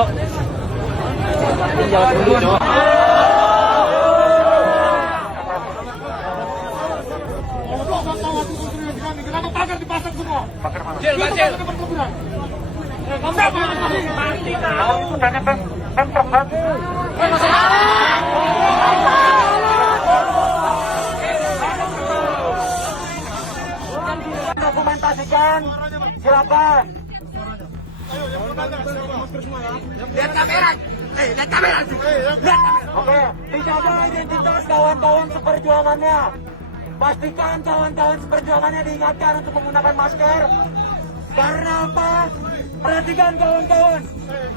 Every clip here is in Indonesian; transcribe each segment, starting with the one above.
Cok. Jalan dulu, Cok. Kenapa pagar dipasang semua? Pagar mana? Kamu mati tahu. Dokumentasikan, silakan. Lihat kamera. Lihat kamera. Oke, dijaga identitas kawan-kawan seperjuangannya. Pastikan kawan-kawan seperjuangannya diingatkan untuk menggunakan masker. Karena apa? Perhatikan kawan-kawan,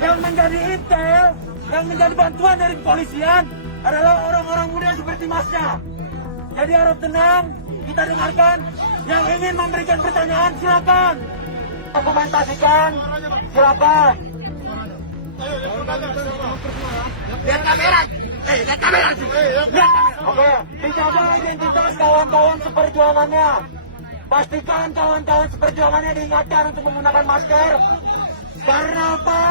yang menjadi intel, yang menjadi bantuan dari kepolisian adalah orang-orang muda seperti Masnya. Jadi harap tenang, kita dengarkan. Yang ingin memberikan pertanyaan silakan. Dokumentasikan, silakan. Lihat kamera. Lihat kamera. Oke, dijaga identitas kawan-kawan seperjuangannya. Pastikan kawan-kawan seperjuangannya diingatkan untuk menggunakan masker. Karena apa?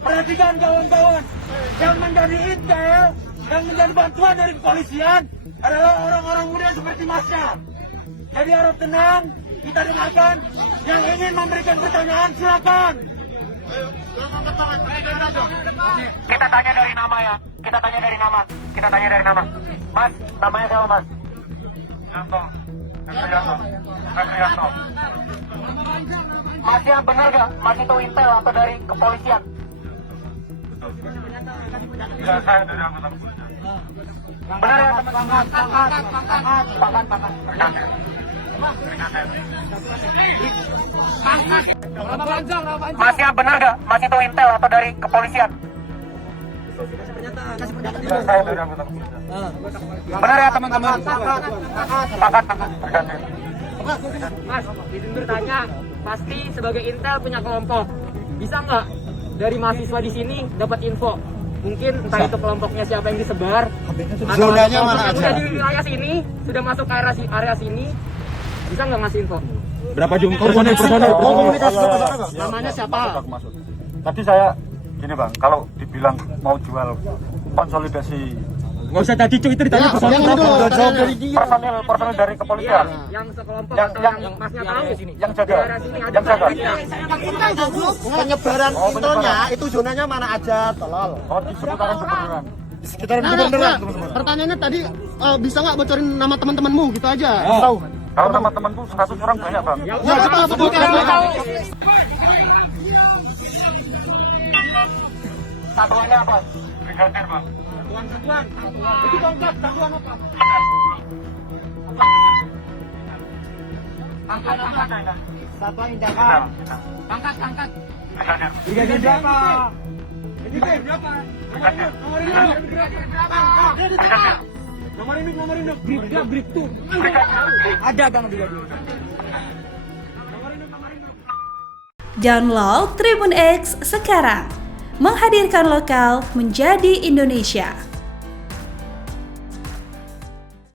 Perhatikan kawan-kawan, yang menjadi intel, yang menjadi bantuan dari kepolisian adalah orang-orang muda seperti Masnya. Jadi harap tenang, kita dengarkan. Yang ingin memberikan pertanyaan silakan. Kita tanya dari nama ya. Kita tanya dari nama. Kita tanya dari nama. Mas, namanya siapa, Mas? Yanto. Yanto. Masnya benar gak? Mas itu intel atau dari kepolisian? Ya, saya dari anggota kepolisian. Benar ya, teman-teman? Pangkat. Masnya benar gak? Mas itu intel atau dari kepolisian? Ya, saya dari anggota kepolisian. Benar ya, teman-teman? Pangkat. Mas, izin bertanya, pasti sebagai intel punya kelompok. Bisa nggak dari mahasiswa di sini dapat info? Mungkin entah itu kelompoknya siapa yang disebar, atau zonanya mana kelompok yang aja? udah di wilayah sini, sudah masuk ke area sini, bisa nggak ngasih info? Berapa jumlah personel? Namanya siapa? Tadi saya gini Bang, kalau dibilang mau jual konsolidasi Nggak usah tadi cuy, itu ditanya personel personel dari kepolisian Yang sekelompok Yang- atau yang- yang masnya tahu? yang jaga. Di area sini ada Yang jaga. Penyebaran infonya itu zonanya mana aja, tolol. oh di seputaran Sukodoran. Sekitaran Pertanyaannya tadi bisa nggak bocorin nama teman-temanmu gitu aja? tahu. Kalau teman-temanku 100 orang banyak Bang. Ya coba sebutkan. Satuannya apa? Brigadir Bang. Itu tongkat, bantuan apa? Satuan Indahkan. Angkat. Brigadir. Brigadir berapa? Nomor induk. Grip tuh. Ada Bang Brigadir. Download Tribun X sekarang. Menghadirkan lokal menjadi Indonesia.